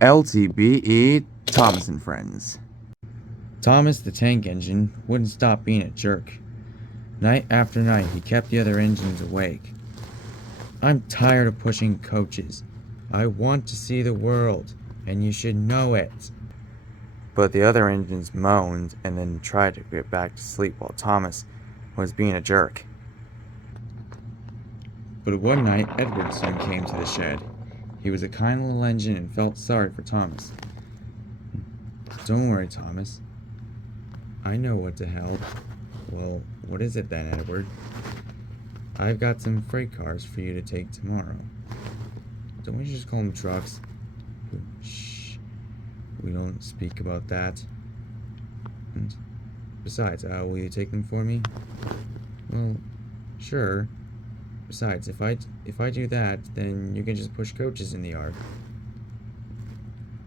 L.T.B.E. Thomas and Friends. Thomas the tank engine wouldn't stop being a jerk. Night after night, he kept the other engines awake. I'm tired of pushing coaches. I want to see the world, and you should know it. But the other engines moaned and then tried to get back to sleep while Thomas was being a jerk. But one night, Edward soon came to the shed. He was a kind little engine and felt sorry for Thomas. Don't worry, Thomas. I know what to help. Well, what is it then, Edward? I've got some freight cars for you to take tomorrow. Don't we just call them trucks? Shh. We don't speak about that. And besides, will you take them for me? Well, sure. Besides, if I do that, then you can just push coaches in the yard.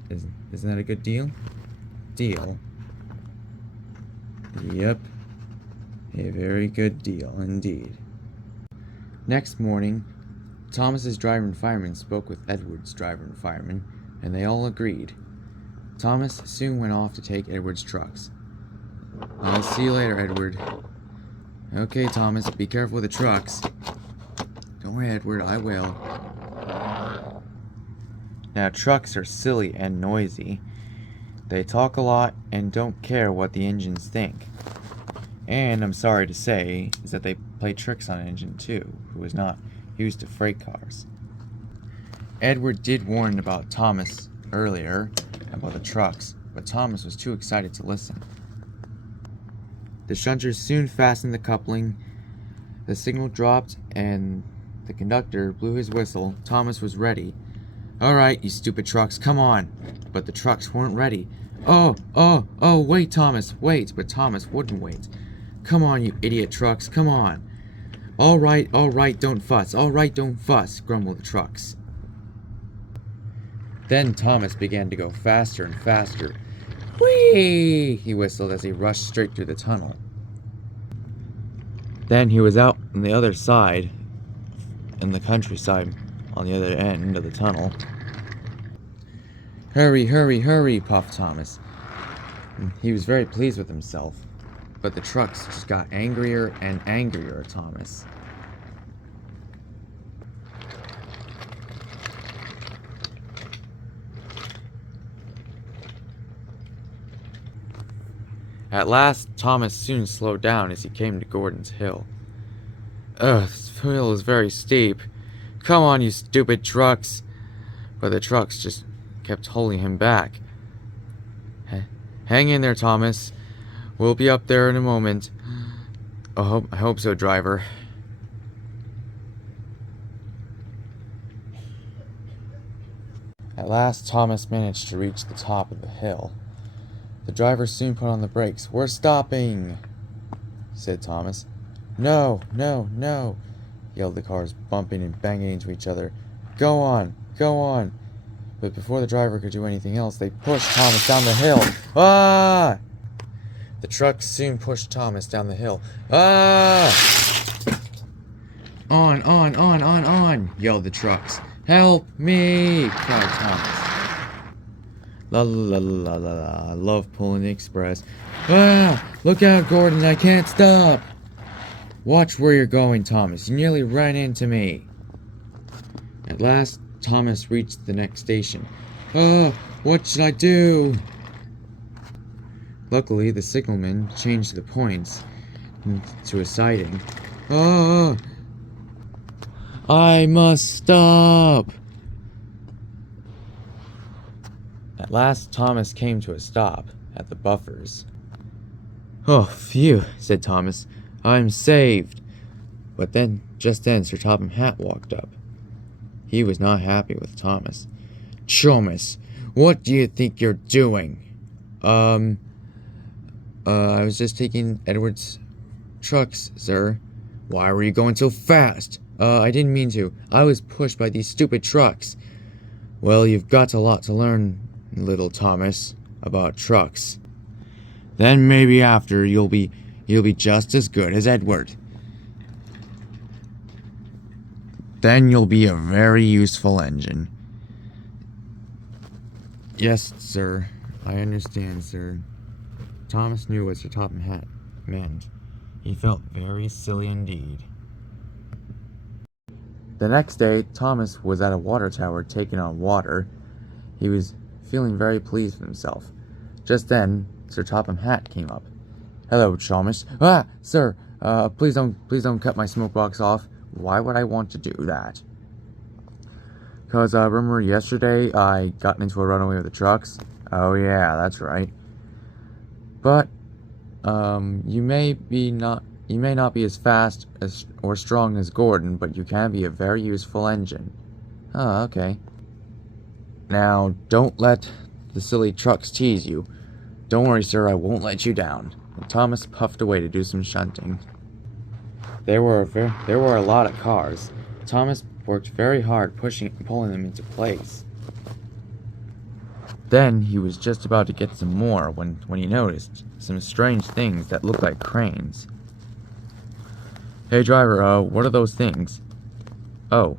Isn't that a good deal? Deal? Yep. A very good deal indeed. Next morning, Thomas's driver and fireman spoke with Edward's driver and fireman, and they all agreed. Thomas soon went off to take Edward's trucks. I'll see you later, Edward. Okay, Thomas, be careful with the trucks. Don't worry, Edward, I will. Now, trucks are silly and noisy. They talk a lot and don't care what the engines think. And I'm sorry to say, is that they play tricks on an engine too, who is not used to freight cars. Edward did warn about Thomas earlier about the trucks, but Thomas was too excited to listen. The shunters soon fastened the coupling, the signal dropped, and the conductor blew his whistle. Thomas was ready. Alright, you stupid trucks, come on! But the trucks weren't ready. Oh, wait, Thomas, wait! But Thomas wouldn't wait. Come on, you idiot trucks, come on! Alright, don't fuss, grumbled the trucks. Then Thomas began to go faster and faster. Whee! He whistled as he rushed straight through the tunnel. Then he was out on the other side, in the countryside, on the other end of the tunnel. Hurry, puffed Thomas. He was very pleased with himself, but the trucks just got angrier and angrier at Thomas. At last, Thomas soon slowed down as he came to Gordon's hill. This hill is very steep. Come on, you stupid trucks. But the trucks just kept holding him back. Hang in there, Thomas. We'll be up there in a moment. I hope so, driver. At last, Thomas managed to reach the top of the hill. The driver soon put on the brakes. We're stopping, said Thomas. No, yelled the cars, bumping and banging into each other. Go on. But before the driver could do anything else, they pushed Thomas down the hill. Ah! The trucks soon pushed Thomas down the hill. Ah! On, yelled the trucks. Help me, cried Thomas. La la la la la, I love pulling the express. Ah! Look out, Gordon, I can't stop! Watch where you're going, Thomas. You nearly ran into me. At last, Thomas reached the next station. What should I do? Luckily, the signalman changed the points to a siding. I must stop! At last, Thomas came to a stop at the buffers. Oh, phew, said Thomas. I'm saved. But then, just then, Sir Topham Hatt walked up. He was not happy with Thomas. Thomas, what do you think you're doing? I was just taking Edward's trucks, sir. Why were you going so fast? I didn't mean to. I was pushed by these stupid trucks. Well, you've got a lot to learn, little Thomas, about trucks. Then maybe after you'll be just as good as Edward. Then you'll be a very useful engine. Yes, sir. I understand, sir. Thomas knew what Sir Topham Hatt meant. He felt very silly indeed. The next day, Thomas was at a water tower taking on water. He was feeling very pleased with himself. Just then, Sir Topham Hatt came up. "Hello, Thomas." "Ah, sir, please don't cut my smoke box off." "Why would I want to do that?" "'Cause, remember yesterday I got into a runaway with the trucks?" "Oh yeah, that's right." "But, you may not be as fast as or strong as Gordon, but you can be a very useful engine." "Oh, okay." "Now, don't let the silly trucks tease you." "Don't worry, sir, I won't let you down." And Thomas puffed away to do some shunting. There were a lot of cars. Thomas worked very hard pulling them into place. Then he was just about to get some more when he noticed some strange things that looked like cranes. "Hey driver, what are those things?" "Oh,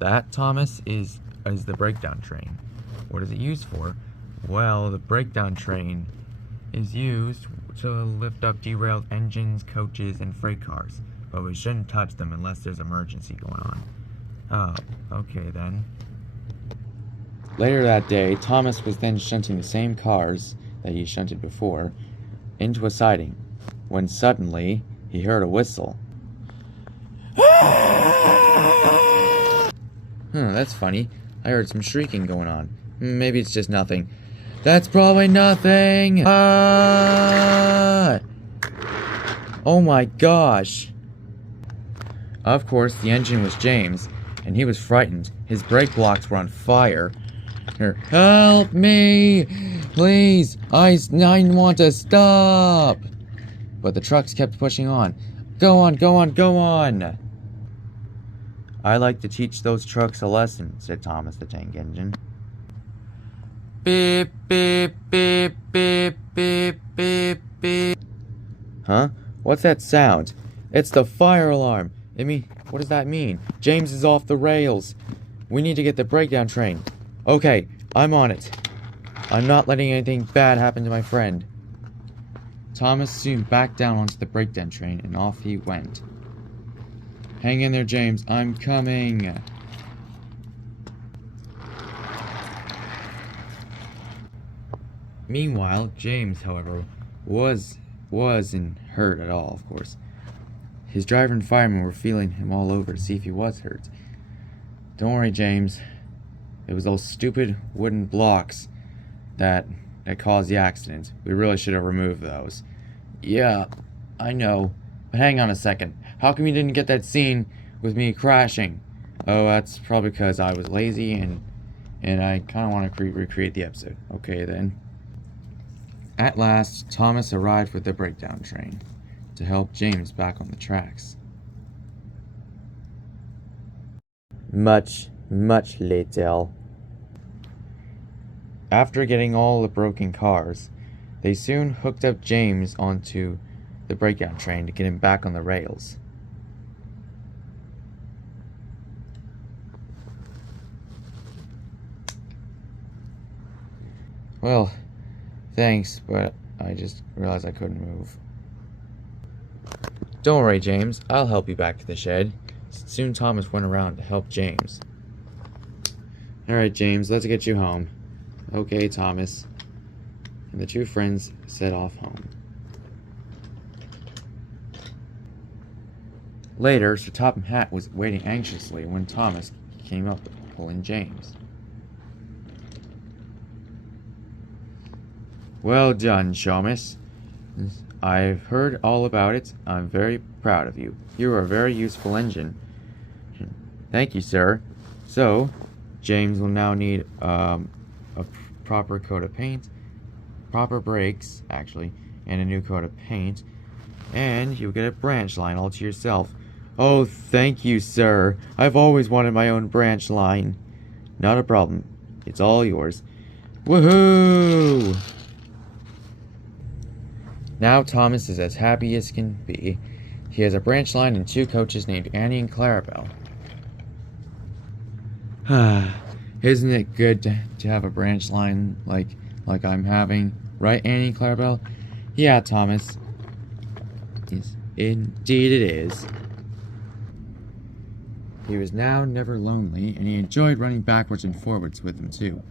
that, Thomas, is the breakdown train." "What is it used for?" "Well, the breakdown train is used to lift up derailed engines, coaches, and freight cars, but we shouldn't touch them unless there's an emergency going on." "Oh, okay then." Later that day, Thomas was then shunting the same cars that he shunted before into a siding, when suddenly he heard a whistle. That's funny. I heard some shrieking going on. Maybe it's just nothing. That's probably nothing! Ah! Oh my gosh! Of course, the engine was James, and he was frightened. His brake blocks were on fire. "Help me! Please! I want to stop!" But the trucks kept pushing on. "Go on, go on, go on!" "I like to teach those trucks a lesson," said Thomas the Tank Engine. Beep, beep, beep, beep, beep, beep, beep. Huh? What's that sound? It's the fire alarm. What does that mean? James is off the rails. We need to get the breakdown train. Okay, I'm on it. I'm not letting anything bad happen to my friend. Thomas soon backed down onto the breakdown train, and off he went. "Hang in there, James. I'm coming." Meanwhile, James, however, wasn't hurt at all, of course. His driver and fireman were feeling him all over to see if he was hurt. "Don't worry, James. It was those stupid wooden blocks that caused the accident. We really should have removed those." "Yeah, I know. But hang on a second. How come you didn't get that scene with me crashing?" "Oh, that's probably because I was lazy and I kind of want to recreate the episode." "Okay, then." At last, Thomas arrived with the breakdown train to help James back on the tracks. Much later. After getting all the broken cars, they soon hooked up James onto the breakdown train to get him back on the rails. "Well, thanks, but I just realized I couldn't move." "Don't worry, James. I'll help you back to the shed." Soon Thomas went around to help James. "Alright, James, let's get you home." "Okay, Thomas." And the two friends set off home. Later, Sir Topham Hatt was waiting anxiously when Thomas came up pulling James. "Well done, Thomas. I've heard all about it. I'm very proud of you. You are a very useful engine." "Thank you, sir. So, James will now need a proper coat of paint, proper brakes, actually, and a new coat of paint, and you'll get a branch line all to yourself." "Oh, thank you, sir. I've always wanted my own branch line." "Not a problem. It's all yours." Woohoo! Now Thomas is as happy as can be. He has a branch line and two coaches named Annie and Clarabelle. Isn't it good to have a branch line like I'm having? Right, Annie Clarabelle? Yeah, Thomas. Yes, indeed it is. He was now never lonely, and he enjoyed running backwards and forwards with them, too.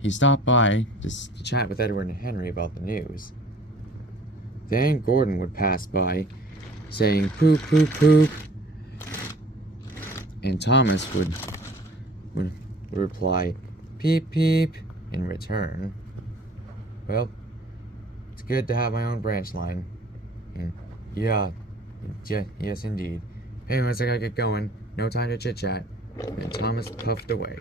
He stopped by to chat with Edward and Henry about the news. Then Gordon would pass by, saying poop, poop, poop. And Thomas would reply peep, peep in return. Well, it's good to have my own branch line. And yes, indeed. Anyways, I gotta get going. No time to chit-chat. And Thomas puffed away.